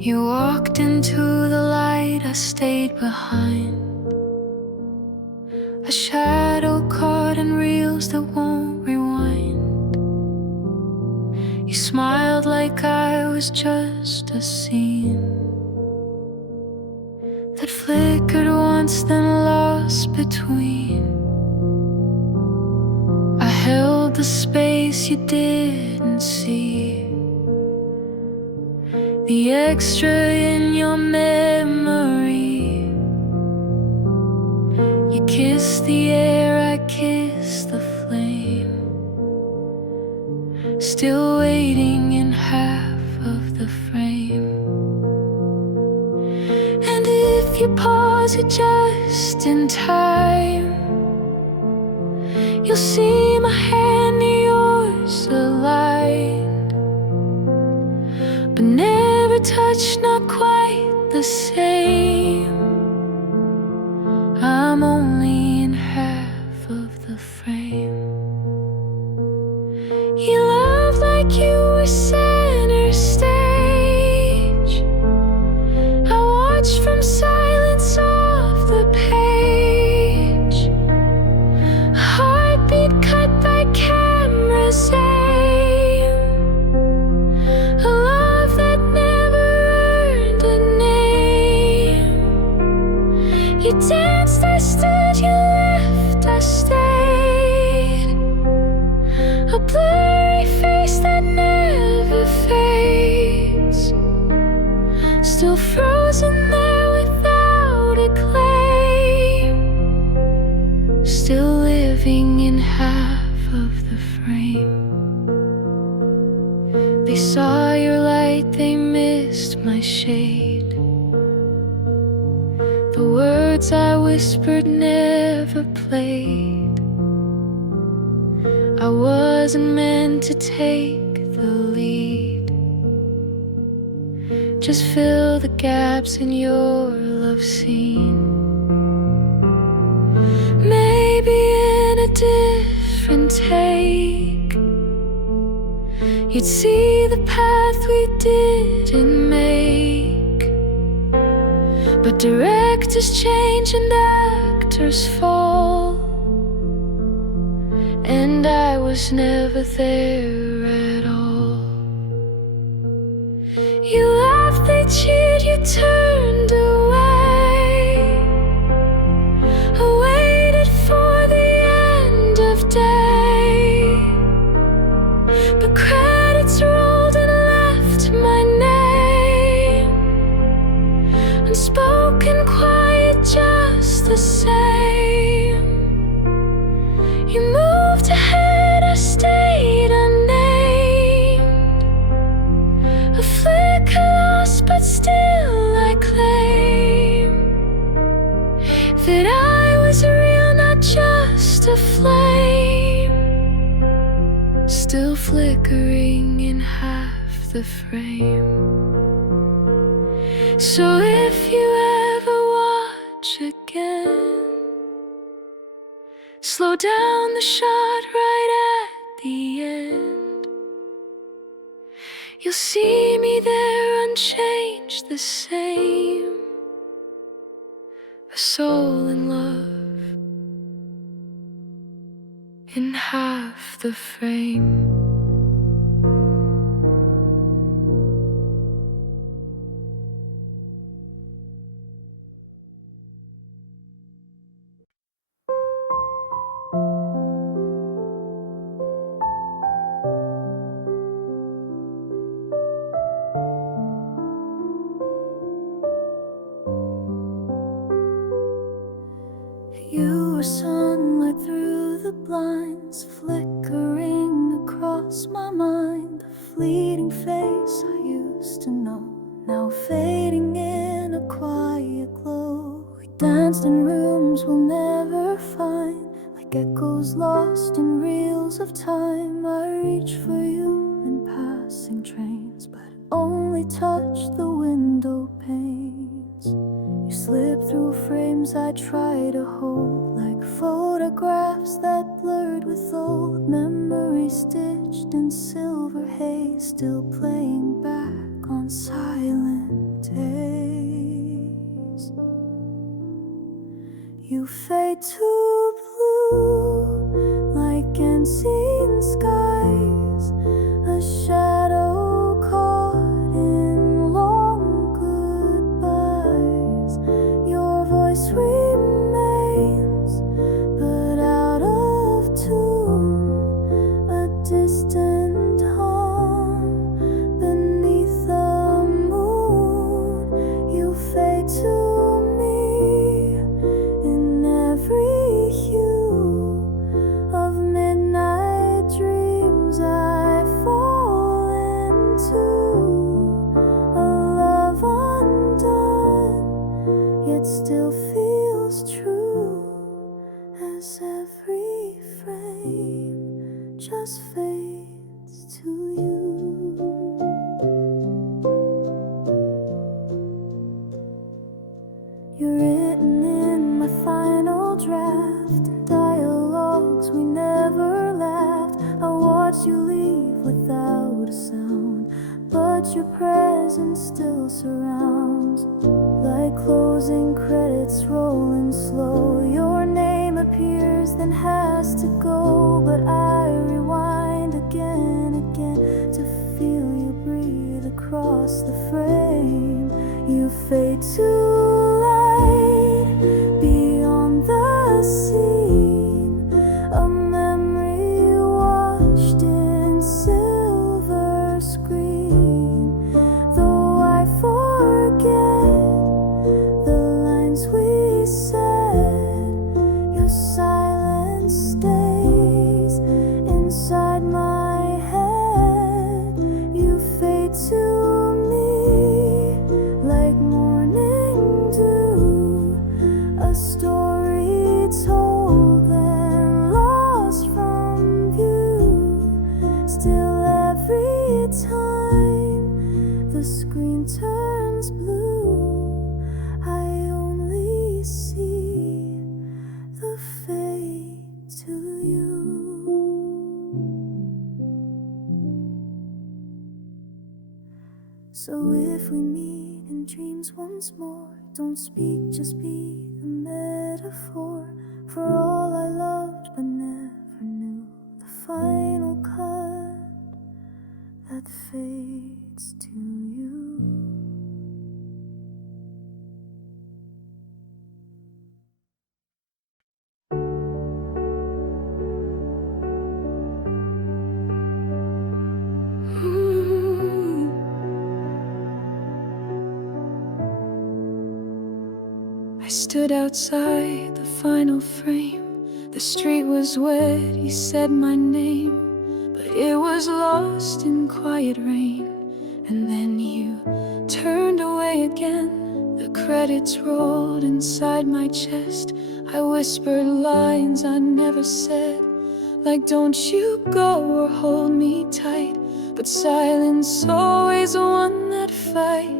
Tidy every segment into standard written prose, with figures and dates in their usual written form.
You walked into the light, I stayed behind. A shadow caught in reels that won't rewind. You smiled like I was just a scene that flickered once, then lost between. I held the space you didn't see, the extra in your memory. You kissed the air, I kissed the flame, still waiting in half of the frame. And if you pause it just in time, you'll see my hand and yours aligned, but never touched, not quite the same. I'm only in half of the frame. You loved like you were center stage. I watched from silence off the page, a heartbeat cut by camera's aim, a love that never earned a name. You danced, I stood, you left, I stayed, a blurry face that never fades, still frozen there without a claim, still living in half of the frame. They saw your light, they missed my shade. The words I whispered never played. I wasn't meant to take the lead, just fill the gaps in your love scene. Maybe in a different take, you'd see the path we didn't make. But directors change and actors fall, and I was never there at all. You laughed, they cheered, you turned away. I waited for the end of day, but credits rolled and left my name unspoken, quiet, just the same. You moved ahead, I stayed unnamed, a flicker lost, but still I claim that I was real, not just a flame, still flickering in half the frame. So if you ever watch again, slow down the shot right at the end. You'll see me there, unchanged, the same, a soul in love in half the frame. You were sunlight through the blinds, flickering across my mind, a fleeting face I used to know, now fading in a quiet glow. We danced in rooms we'll never find, like echoes lost in reels of time. I reach for you in passing trains, but only touch the window panes. You slip through frames I try to hold, like photographs that blurred with old memories stitched in silver haze, still playing back on silent days. You fade to blue like unseen skies, a shadow caught in long goodbyes. Your voice remains, but out of tune, a distant hum beneath the moon. You fade to me in every hue of midnight dreams. I fall into a love undone, yet still feels true, as every frame just fades to you. You're written in my final draft, dialogues we never laughed. I watched you leave without a sound, but your presence still surrounds. Like closing credits rolling slow, your name appears then has to go, but I rewind again to feel you breathe across the frame. You fade to light beyond the scene, a memory washed in silver screen. Though I forget the lines we said, your silence stays inside my head. You fade to me like morning dew, a story told and lost from view. Still every time the screen turns blue, I only see the fade to you. So if we meet in dreams once more, don't speak, just be a metaphor for all I loved but never knew, the final cut that fades to you. I stood outside the final frame. The street was wet, you said my name, but it was lost in quiet rain. And then you turned away again. The credits rolled inside my chest. I whispered lines I never said, like don't you go or hold me tight. But silence always won that fight.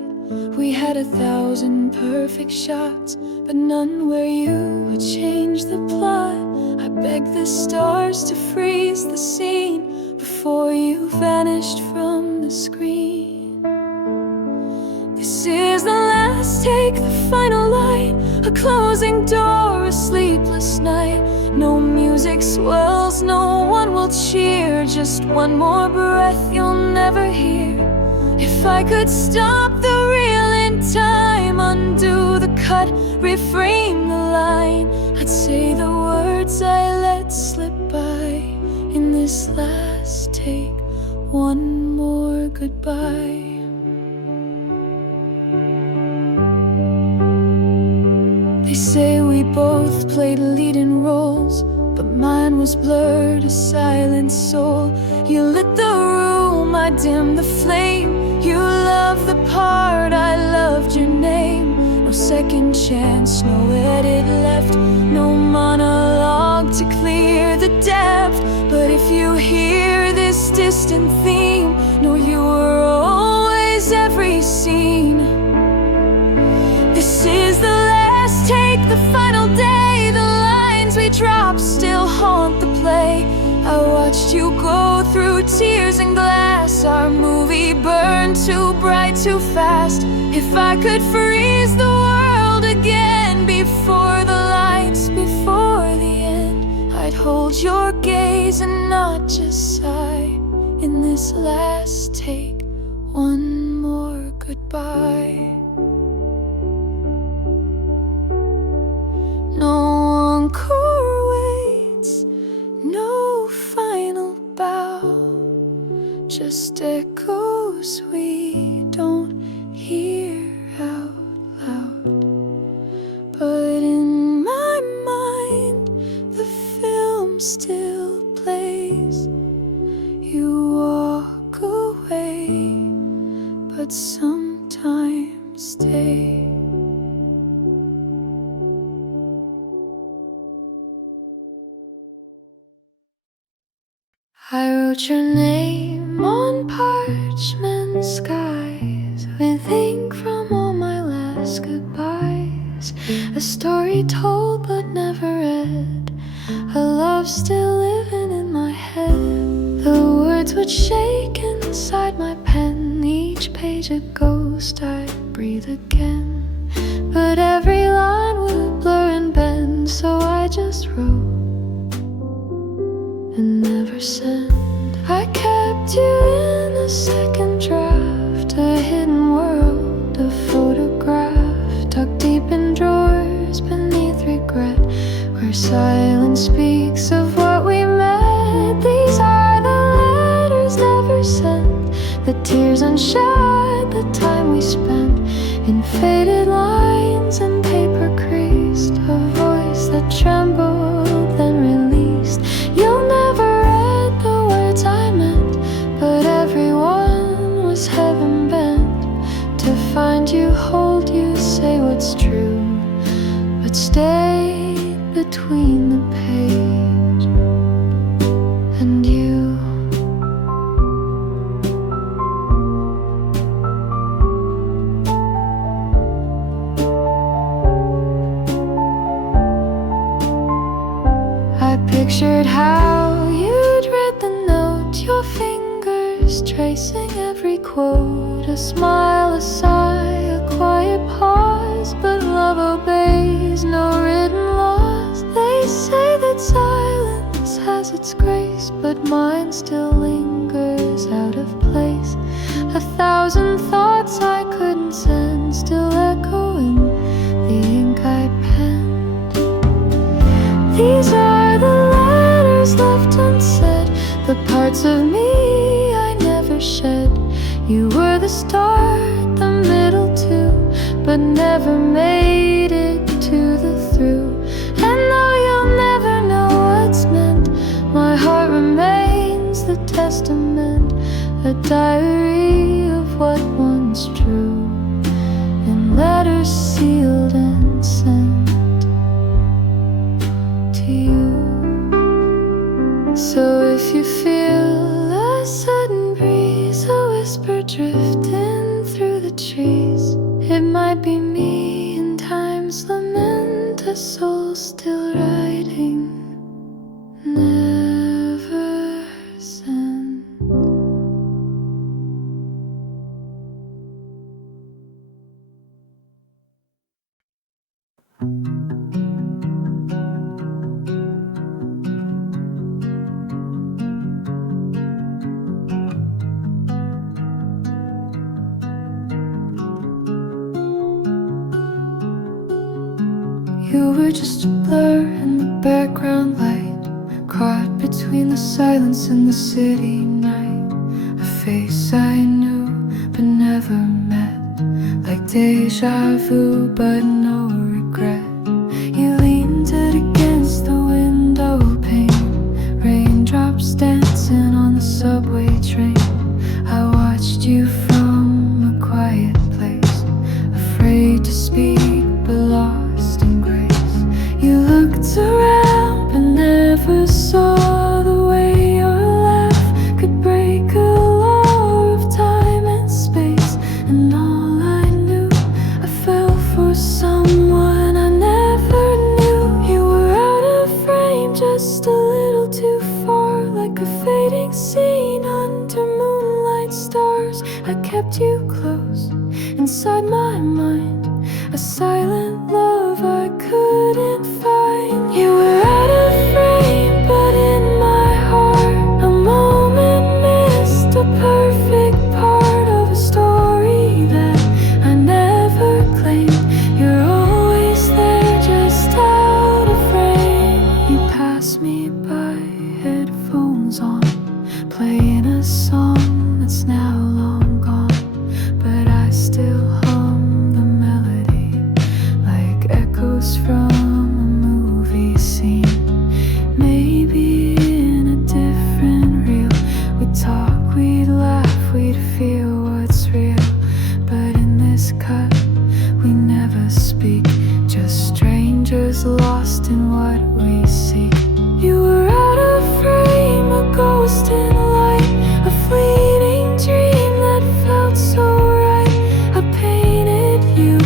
We had 1,000 perfect shots, but none where you would change the plot. I begged the stars to freeze the scene before you vanished from the screen. This is the last take, the final light, a closing door, a sleepless night. No music swells, no one will cheer, just one more breath you'll never hear. If I could stop the reel in time, undo the cut, reframe the line, I'd say the words I let slip by in this last take, one more goodbye. They say we both played leading roles, but mine was blurred, a silent soul. You lit the room, I dimmed the flame. You loved the part, I loved your name. No second chance, no edit left, no monologue to clear the depth. But if you hear this distant theme, know you were always every scene. This is the last take, the final day. The lines we dropped still haunt the play. I watched you go through tears and glass. Our movie burned too bright, too fast. If I could freeze the world again before the lights, before the end, I'd hold your gaze and not just sigh in this last take. One more goodbye. No encore waits, no final bow, just echoes we don't hear out loud. But in my mind, the film still plays. You walk away, but sometimes stay. I wrote your name on parchment skies with ink from all my last goodbyes. A story told but never read, a love still living in my head. The words would shake inside my pen, each page a ghost I'd breathe again. But every line would blur and bend, so I just wrote and never sent. I kept you in a second draft, a hidden world, a photograph tucked deep in drawers beneath regret, where silence speaks of what we met. These are the letters never sent, the tears unshed, the time we spent in faded lines and paper creased, a voice that trembled then released. You'll never read the words I meant, but everyone was heaven bent to find you, hold you, say what's true, but stay between the page and you. I pictured how you'd read the note, your fingers tracing every quote, a smile, a sigh, a quiet pause, but love obeys, no written laws. They say that silence has its grace, but mine still lingers out of place. 1,000 thoughts I couldn't send still echo in the ink I penned. These are the letters left unsaid, the parts of me I never shed. You were the start, the middle too, but never made it to the through. And though you'll never know what's meant, my heart remains the testament, a diary of what once true, in letters sealed and sent to you. So if you feel a sudden breeze, a whisper drifting through the trees, it might be me in time's lament, a soul still writing, never sent. You were just a blur in the background light, caught between the silence and the city night. A face I knew but never met, like deja vu but no regret. You leaned it against the window pane, raindrops dancing on the subway train. I watched you from a quiet place, afraid to speak but lost in grace. You looked around but never saw the way your laugh could break a law of time and space. And all I knew, I fell for someone I never pictures lost in what we see. You were out of frame, a ghost in light, a fleeting dream that felt so right. I painted you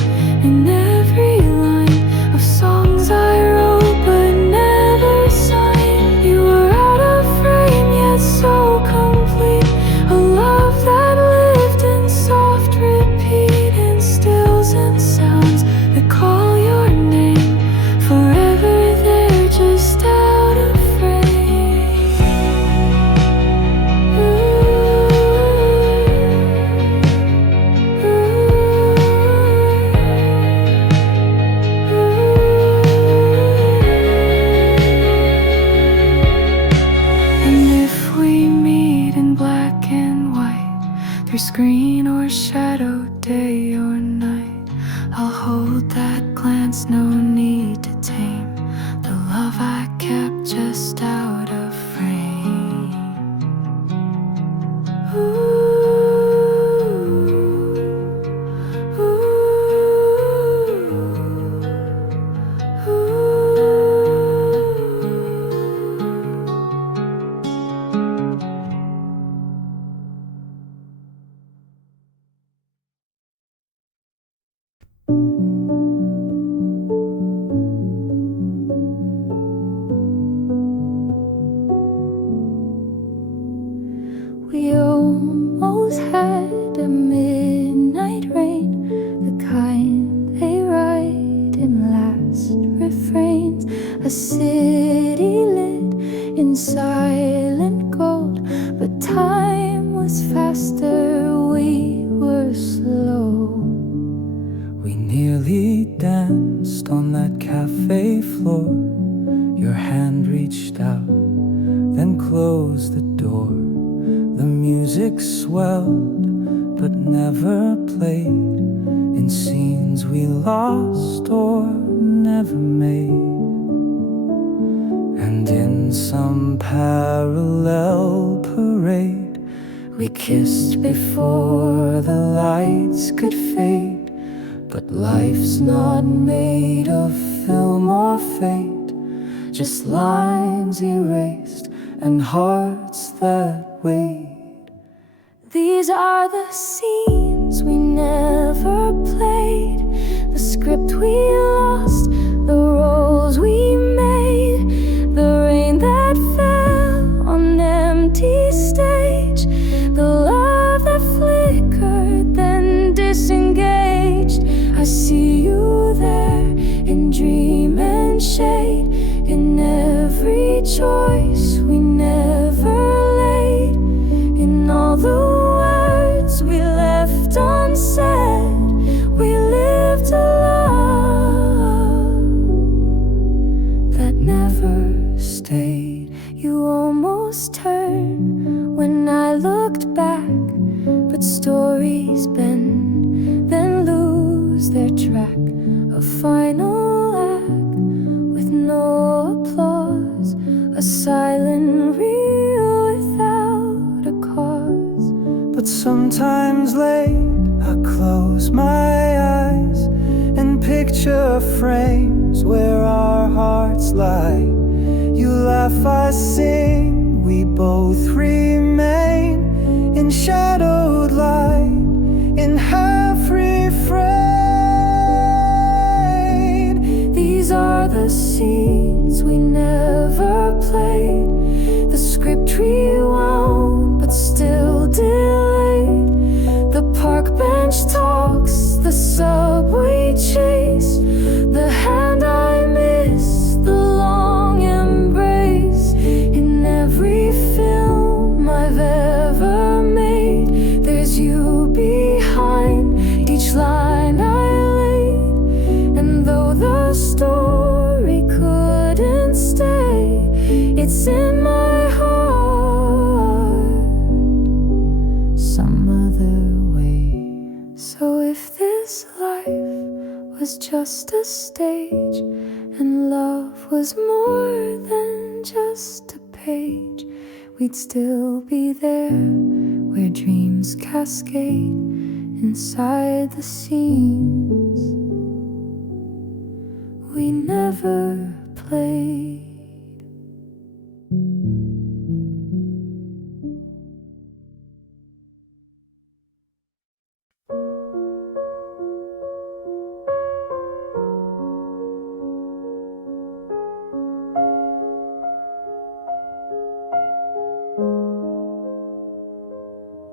in every line of songs I wrote but never signed. You were out of frame yet so complete, a love that lived in soft repeat, in stills and sounds that call your name, forever there just out of frame. And if we meet in black and white, through screen or shadow, day or night, I'll hold that glance, no need to tame the love I kept just out of frame. We almost had a midnight rain, the kind they write in last refrains. A city lit in silent gold, but time was faster, we were slow. We nearly danced on that cafe floor. Your hand reached out, then closed the door. The music swelled, but never played, in scenes we lost or never made. And in some parallel parade, we kissed before the lights could fade. But life's not made of film or fate, just lines erased and hearts that wait. These are the scenes we never played, the script we lost, the roles we made, the rain that fell on empty stage, the love that flickered then disengaged. I see you there in dream and shade, in every choice we never laid, in all the words we left unsaid. We lived a love that never stayed. You almost turned when I looked back, but stories bend, then lose their track. A final act with no applause, a silent reel without a cause. But sometimes late, I close my eyes and picture frames where our hearts lie. You laugh, I sing, we both remain in shadowed light, in half refrain. These are the scenes we never played, the script rewound but still delayed. The park bench talks, the subway chase, the hand I miss, the long embrace. In every film I've ever made, there's you behind each line I laid. And though the story couldn't stay, it's in my heart some other way. So if this life was just a stage, and love was more than just a page, we'd still be there where dreams cascade inside the scenes we never never played.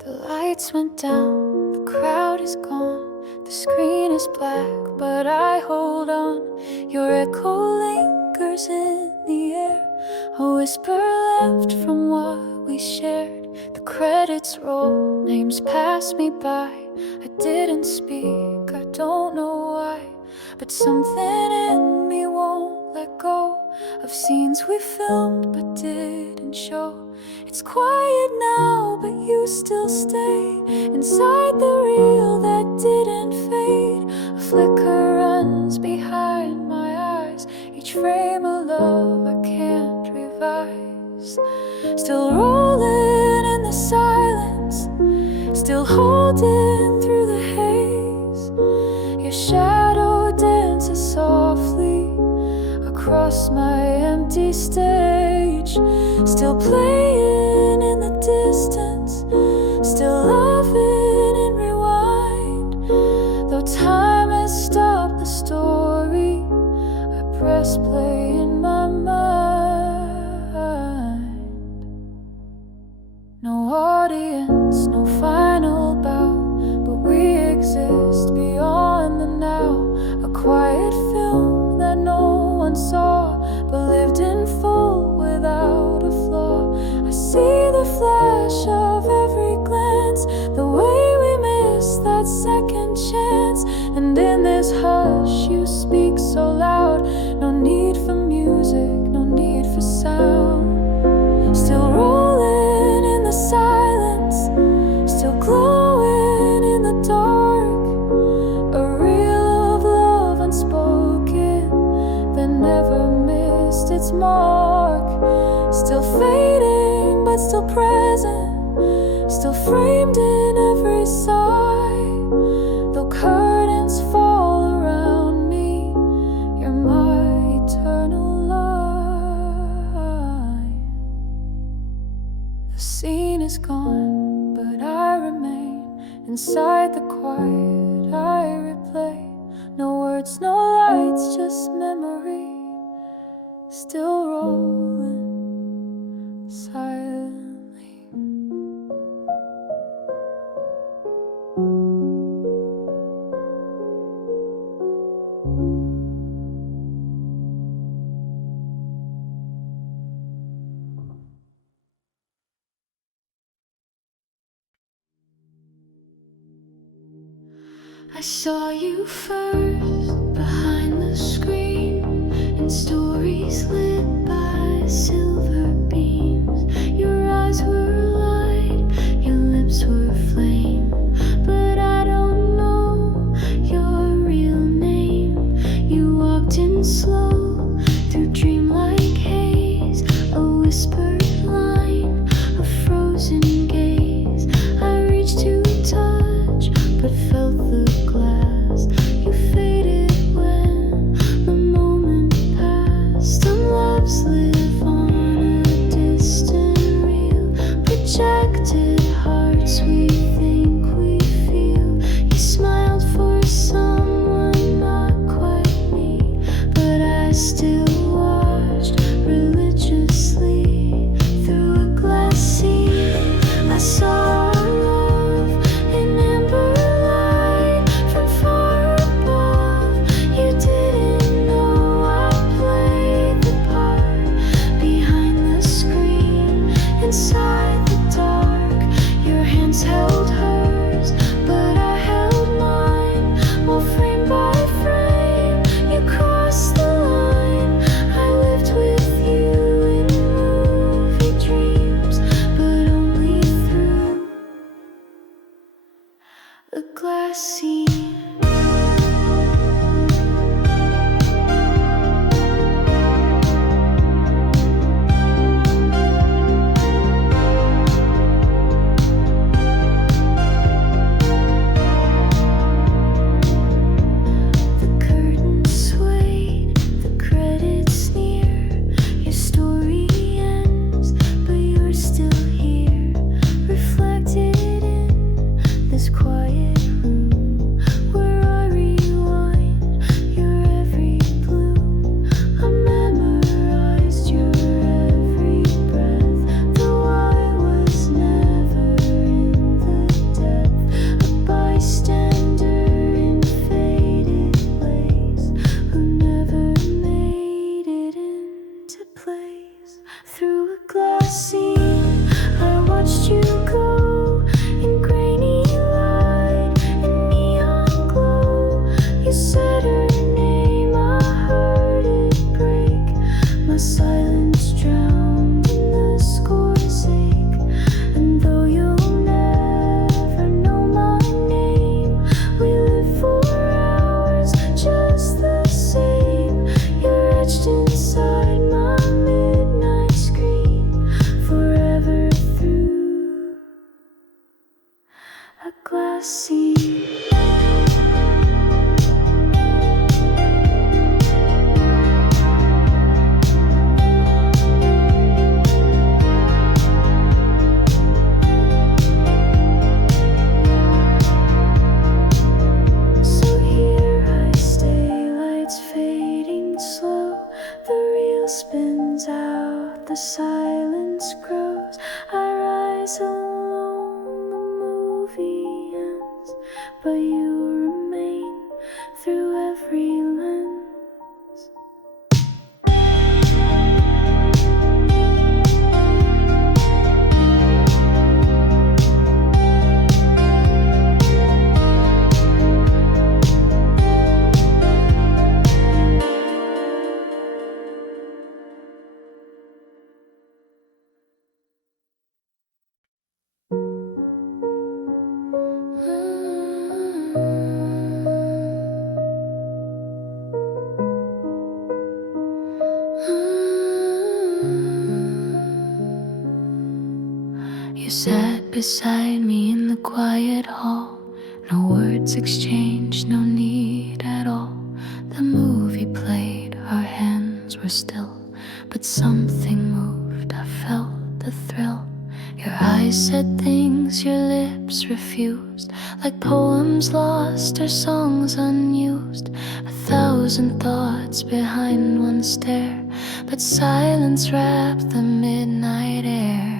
The lights went down, the crowd is gone, the screen is black, but I hold on. Your echo lingers in the air, a whisper left from what we shared. The credits roll, names pass me by. I didn't speak, I don't know why, but something in me won't let go of scenes we filmed but didn't show. It's quiet now, but you still stay inside the reel that didn't fade. A flicker runs behind my eyes, each frame a love I can't revise. Still rolling in the silence, still holding through the haze. Your shadow dances softly across my empty stage. Still playing in the distance, still laughing in rewind. Though time has stopped the story, I press play in my mind. No audience, no final bow, but we exist beyond the now. A quiet film that no one saw, but lived in full without a flaw. I see the flash of every glance, the way we miss that second chance. And in this hush you speak so loud, no need for music, no need for sound. Still rolling in the silence, still glowing in the dark. A reel of love unspoken that never missed its mark. Still fading, but still present, still framed in every sigh. Though curtains fall around me, you're my eternal light. The scene is gone, but I remain inside the quiet I replay. No words, no lights, just memory, still rolling silently. I saw you first behind the screen, in stories lit by silver beams. Your eyes were light, your lips were flame, but I don't know your real name. You walked in slow through dreamlike haze, a whispered line, a frozen gaze. I reached to touch, but felt the glass. You faded when the moment passed. Some loves live on a distant reel, projected hearts we think we feel. You smiled for someone not quite me, but I still watched religiously through a glass sea. I saw love in amber light from far above. You didn't know I played the part. spins out, the silence grows. I rise alone, the movie ends, but you remain through every lens. You sat beside me in the quiet hall. No words exchanged, no need at all. The movie played, our hands were still, but something moved, I felt the thrill. Your eyes said things your lips refused, like poems lost or songs unused. 1,000 thoughts behind one stare, but silence wrapped the midnight air.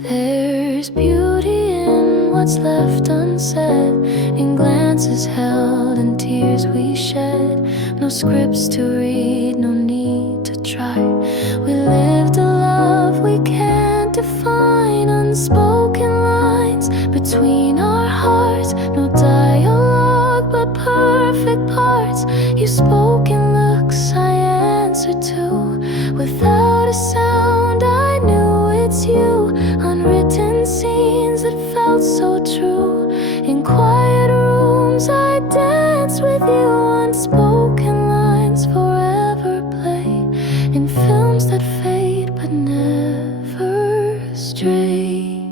There's beauty in what's left unsaid, in glances held and tears we shed. No scripts to read, no need to try. We lived a love we can't define, unspoken lines between our hearts. No dialogue but perfect parts. You spoke in looks I answered to. Without a sound I knew it's you. Unwritten scenes that felt so true. In quiet rooms I danced with you. Unspoken lines forever play, in films that fade but never stray.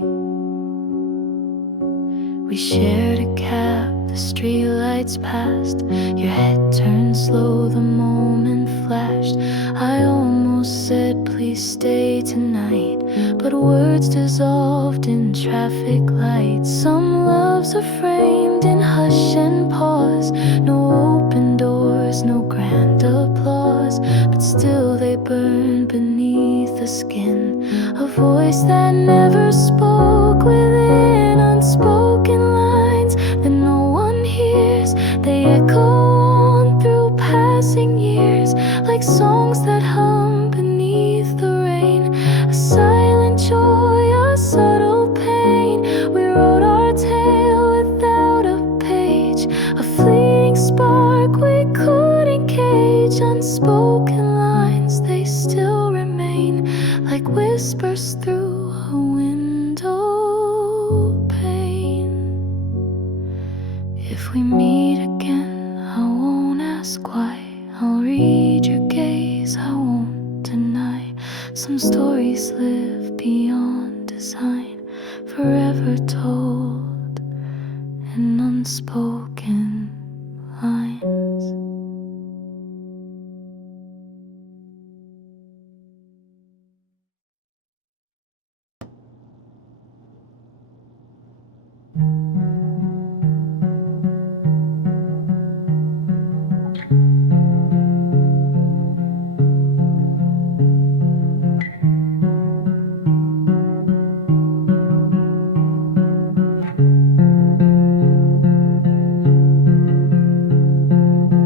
We shared a cab, the streetlights passed. Your head turned slow, the moment flashed. I almost said please stay tonight, but words dissolved in traffic lights. Some loves are framed in hush and pause. No open doors, no grand applause, but still they burn beneath the skin. A voice that never spoke within, unspoken lines that no one hears. They echo on through passing years, like songs that hum beneath the rain. A silent joy, a subtle pain. We wrote our tale without a page, a fleeting spark we couldn't cage. Unspoken lines, they still remain, like whispers through a window pane. If we meet again, I won't ask why. I'll read your gaze, I won't deny. Some stories live beyond design, forever told in unspoken lines.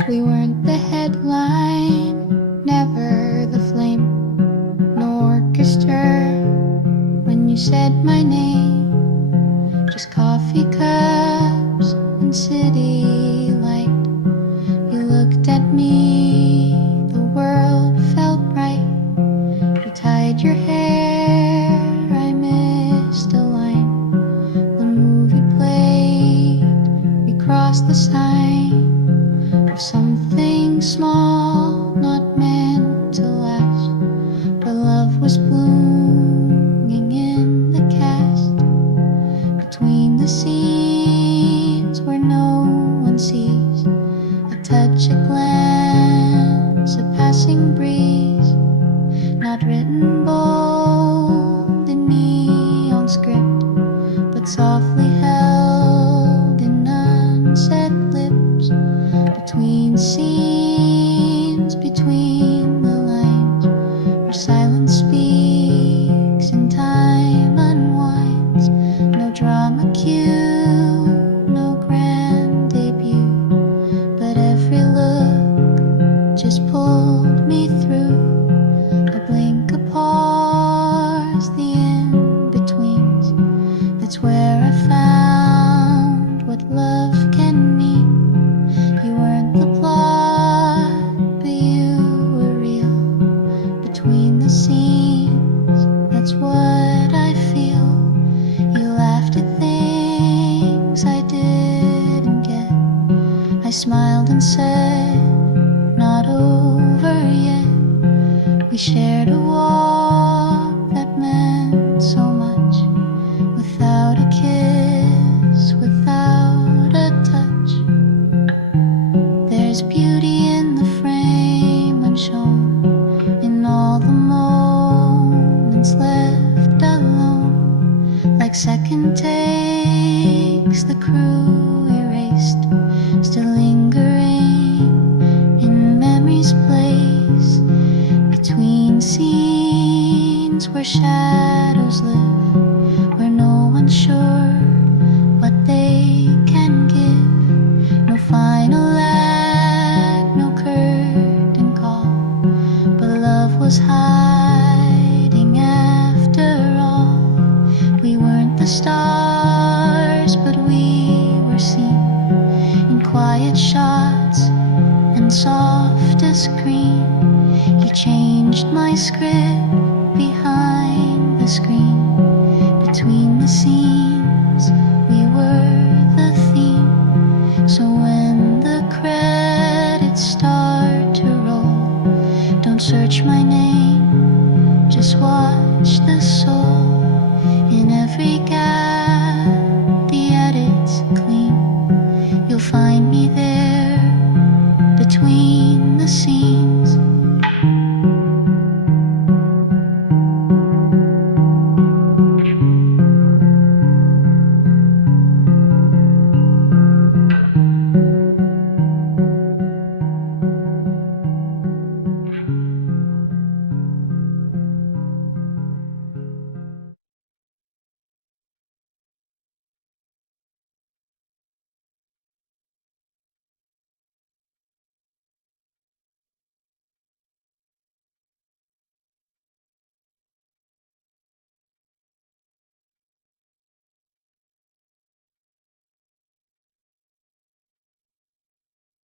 We weren't the headline, never the flame, no orchestra when you said my name. Just coffee cups and city light. You looked at me, the world felt right. You tied your hair, I missed a line. The movie played, we crossed the sign of something small, not meant to last. But love was blooming in the cast, between the scenes where no one sees. A touch, a glance, a passing breeze, not written bold. shared a walk that meant so much, without a kiss, without a touch. There's beauty in the frame unshown, in all the moments left alone. Like second takes, the crew erased, still lingering in memory's place, between scenes where shadows live, where no one's sure what they can give. No final act, no curtain call, but love was hiding after all. We weren't the stars, but we were seen in quiet shots and softest green. You changed my script,